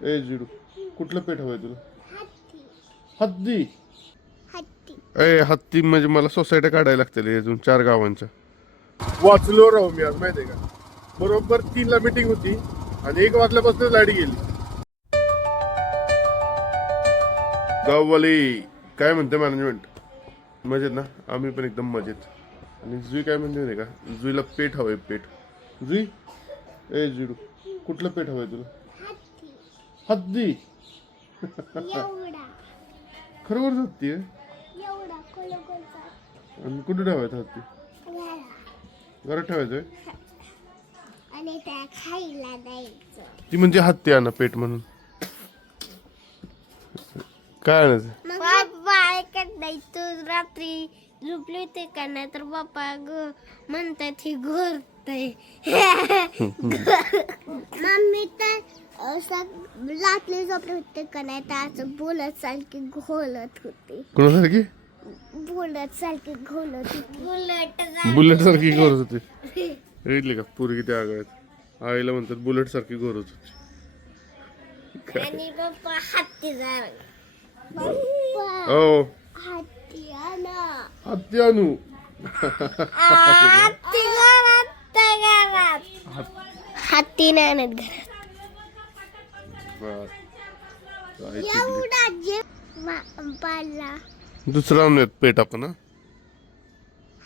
ए जिडू कुठलं पेठ हवंय तुला? हत्ती. ए हत्ती म्हणजे मला सोसायटी काढायला लागतील अजून 4 गावांच्या. वाचलो राहू मी आज माहितीये का. बरोबर 3 ला मीटिंग होती आणि 1 वाजल्यापासून लाईट गेली. गाववाली काय म्हणते मॅनेजमेंट? मजेत ना? आम्ही पण एकदम मजेत. आणि जुई काय म्हणते का, जुईला पेठ हवंय पेठ. जुई ए जिडू कुठलं पेठ हवंय तुला? हत्ती. खरोखर हत्ती आहे? आणि कुठे ठेवायचं हत्ती? घरात ठेवायचंय. आणि त्या खायला द्यायचं. ती म्हणजे हत्ती आणा पेठ म्हणून. काय आणायचं? बाप्पा ऐकत नाही. तू रात्री झोपली होते का नाही तर बाप्पा म्हणतात ही घोरतय. मम्मी तर रात्री झोपले होते का नाही तर असं बोलत सारखी घोलत होती. कोणासारखी? बुलेट सारखी घोलत होती. बुलेट सारखी घोरत होती. बघितली का पोरगी त्या आगळ्यात. आईला म्हणतात बुलेट सारखी घोरत होती. आणि पप्पा हत्ती जरा हो हत्ती आणा. हत्ती आणू. हत्ती घरात हत्ती नाही आणत घरात. एवढा जे पाला दुसरा आणूयात पेठ आपण.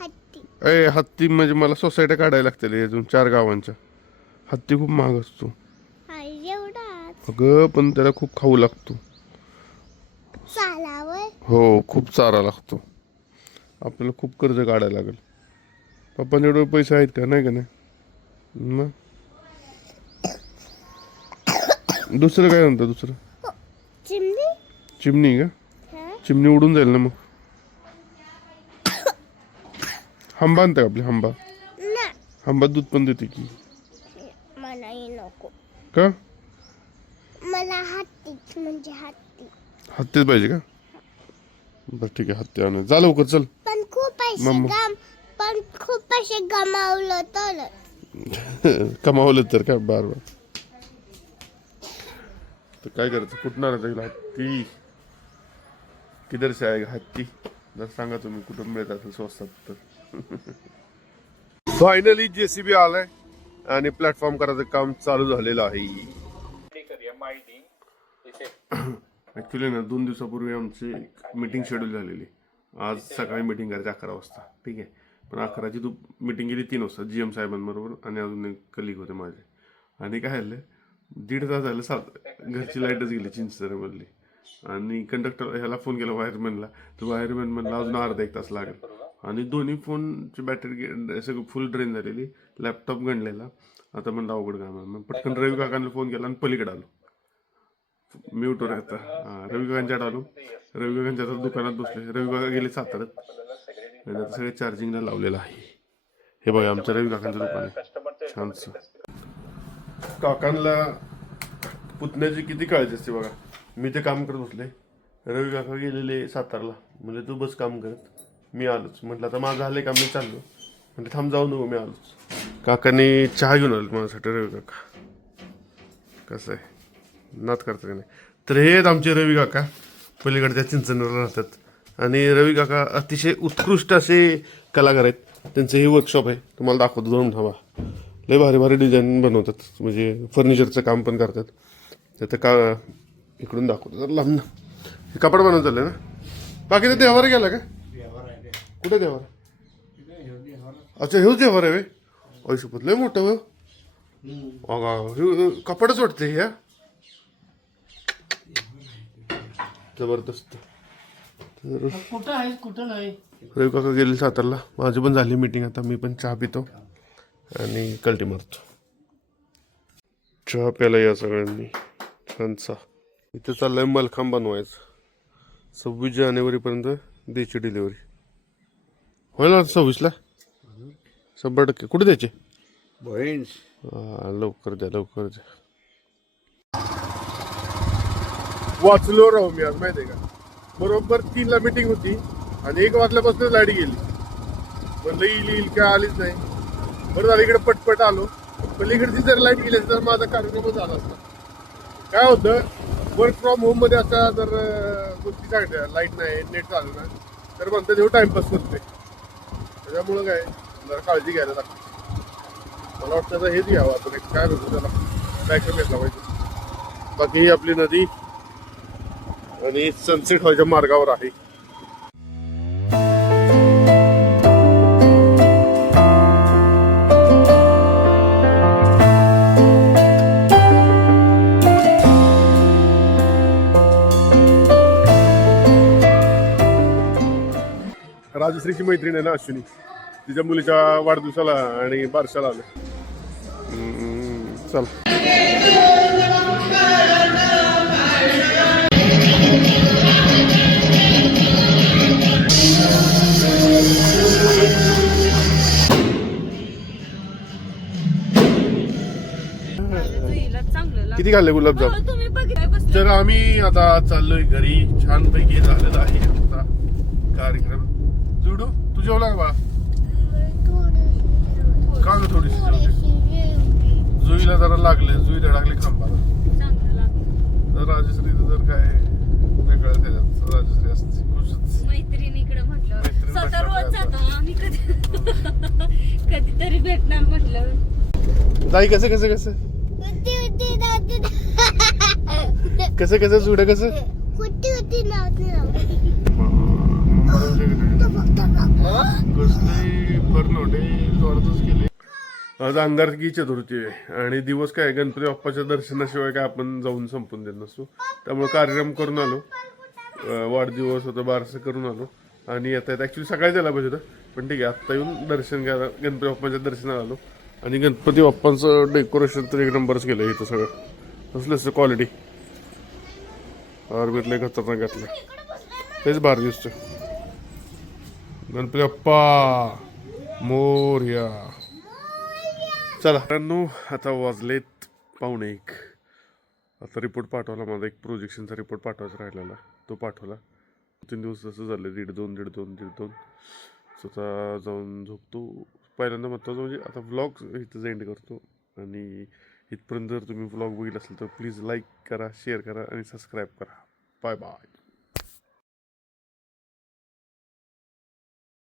हत्ती. ए हत्ती म्हणजे मला सोसायटी काढायला लागतील अजून 4 गावांच्या. हत्ती खूप महाग असतो एवढाच अगं, पण त्याला खूप खाऊ लागतो. चालावर. हो खूप चारा लागतो. आपल्याला खूप कर्ज काढायला लागेल. पप्पांच्या एवढे पैसे आहेत का? नाही का नाही मग. दुसरं काय म्हणतं दुसरं? चिमणी. चिमणी का? चिमणी उडून जाईल ना मग. हंबा आणता का आपली? हंबा. हंबा दूध पण देते की. मलाही नको. का? मला हत्ती म्हणजे हत्ती. हत्तीच पाहिजे का? बरं ठीक आहे हत्ती आणा. जा लवकर चल. पण खूप पैसे गमावलं तर कमावलं तर काय बार बार. तर काय करायचं? कुठं आणायचं हत्ती? किधर से आएगा हत्ती? जर सांगा तुम्ही कुठं मिळतात स्वस्तात तर. फायनली जेसीबी आलाय आणि प्लॅटफॉर्म करायचं काम चालू झालेलं आहे. ऍक्च्युली ना 2 दिवसापूर्वी आमची मीटिंग शेड्यूल झालेली. आज सकाळी मीटिंग करायची 11 वाजता. ठीक आहे. पण 11ची मीटिंग गेली 3 वाजता GM साहेबांबरोबर आणि अजून एक कलिग होते माझे. आणि काय झालं 1.5 तास झालं घरची लाईटच गेली चिंचसऱ्यामधली. आणि कंडक्टर ह्याला फोन केला वायरमॅनला. तर वायरमॅन म्हणला अजून अर्धा 1 तास लागेल. आणि दोन्ही फोनची बॅटरी सगळं फुल ड्रेन झालेली. लॅपटॉप गणलेला. आता म्हणलं अवघड काम आहे. मग पटकन रवी काकांना फोन केला आणि पलीकडे आलो. म्यूटवर आता रवी काकांच्यात आलो. रवी काकांच्या आता दुकानात बसले. रवी काका गेले साताऱ्यात आणि आता सगळे चार्जिंगला लावलेलं आहे. हे बघा आमच्या रवी काकांचं दुकान आहे छानसं. काकांना पुतण्याची किती काळजी असते बघा. मी ते काम करत बसले. रवी काका गेलेले सातारला. म्हणजे तू बस काम करत. मी आलोच. म्हटलं आता माझं आलंय का मी चाललो. म्हणजे थांब जाऊ नको मी आलोच. काकाने चहा घेऊन आलो माझ्यासाठी रवी काका. कसं आहे नात करतात का नाही. तर हे आहेत आमचे रवी काका. पलीकडच्या चिंचणीवर राहतात. आणि रवी काका अतिशय उत्कृष्ट असे कलाकार आहेत. त्यांचं हे वर्कशॉप आहे. तुम्हाला दाखवतो जाऊन थांबा. लय भारी भारी डिझाईन बनवतात. म्हणजे फर्निचरचं काम पण करतात. त्याचं का इकडून दाखवतो तर लांब ना. हे कपड बनवत चाललंय ना. बाकी तर देवार गेला का? कुठे देवार? अच्छा हेच देवार आहे. ऐशोपत लय मोठं हो. कपडच वाटते ह्या. जबरदस्त. तर कुठं आहे कुठं नाही. रवी काका गेले सातारला. माझी पण झाली मीटिंग. आता मी पण चहा पितो आणि कल्टी मारतो. चहा प्यायला या सगळ्यांनी छानसा. इथं चाललंय मलखांब बनवायचं. 26 जानेवारीपर्यंत द्यायची डिलिव्हरी होईल. 26ला 100%. कुठे द्यायचे? लवकर द्या लवकर द्या. वाचलो राहू मी आज माहितीये का. बरोबर 3 ला मीटिंग होती आणि 1 वाजल्यापासून लाईट गेली. म्हणलं येईल काय आलीच नाही. बरं झालं इकडे पटपट आलो. पलीकडची जर लाईट गेली तर माझा कार्यक्रम झाला असता. काय होतं वर्क फ्रॉम होम मध्ये आता जर गोष्टी सांगितल्या लाईट नाही नेट चालू नाही तर म्हणतात तेव्हा टाइमपास करतोय त्याच्यामुळं काय जरा काळजी घ्यायला लागते मला वाटतं आता हेच घ्यावं आपण एक काय म्हणतो त्याला बॅकअप घेतला पाहिजे बाकी ही आपली नदी आणि सनसेट व्हायच्या मार्गावर आहे राजश्रीची मैत्रीण आहे ना अश्विनी तिच्या मुलीच्या वाढदिवसाला आणि बारशाला आले चल किती खाल्ले गुलाबजाम तुम्ही बघितलं तर आम्ही आता चाललोय घरी छानपैकी झालेला आहे आता कार्यक्रम जुडू तू जेवला का बा का ग थोडीशी जेवली जुईला जरा लागले जुईला लागले खांबाला तर राजश्रीचं जर काय वेगळं त्याच्यात राजश्री असते खुशच मैत्रिणीकडे म्हटलं मैत्रीण स्वतः म्हटलं रोज काय जातो आम्ही कधीतरी भेटणार म्हटलं जाई कसं कसं कसं कसं कसं जुडं कसं कसले फरनोटे जोरातच केले आज अंगारकी चतुर्थी आहे आणि दिवस काय गणपती बाप्पाच्या दर्शनाशिवाय काय आपण जाऊन संपून देत नसतो त्यामुळे कार्यक्रम करून आलो वाढदिवस होता बारसं करून आलो आणि आता ऍक्च्युली सकाळी जायला पाहिजे होतं पण ठीक आहे आत्ता येऊन दर्शन घ्यायला गणपती बाप्पाच्या दर्शनाला आलो आणि गणपती बाप्पांचं डेकोरेशन तर एक नंबरच केलं इथं सगळं कसलं असतं क्वालिटी आरबीतले खतरनाक घातलं तेच भारी दिसतं गणपती बाप्पा मोरया चला मित्रांनो आता वाजलेत 1:45 आता रिपोर्ट पाठवला माझा एक प्रोजेक्शनचा रिपोर्ट पाठवायचा राहिलेला तो पाठवला 3 दिवस जसं झालं 1:30 स्वतः जाऊन झोपतो पहिल्यांदा महत्त्वाचं म्हणजे आता व्लॉग इथं एंड करतो आणि इथपर्यंत जर तुम्ही व्लॉग बघितला असेल तर प्लीज लाईक करा शेअर करा आणि सबस्क्राईब करा बाय बाय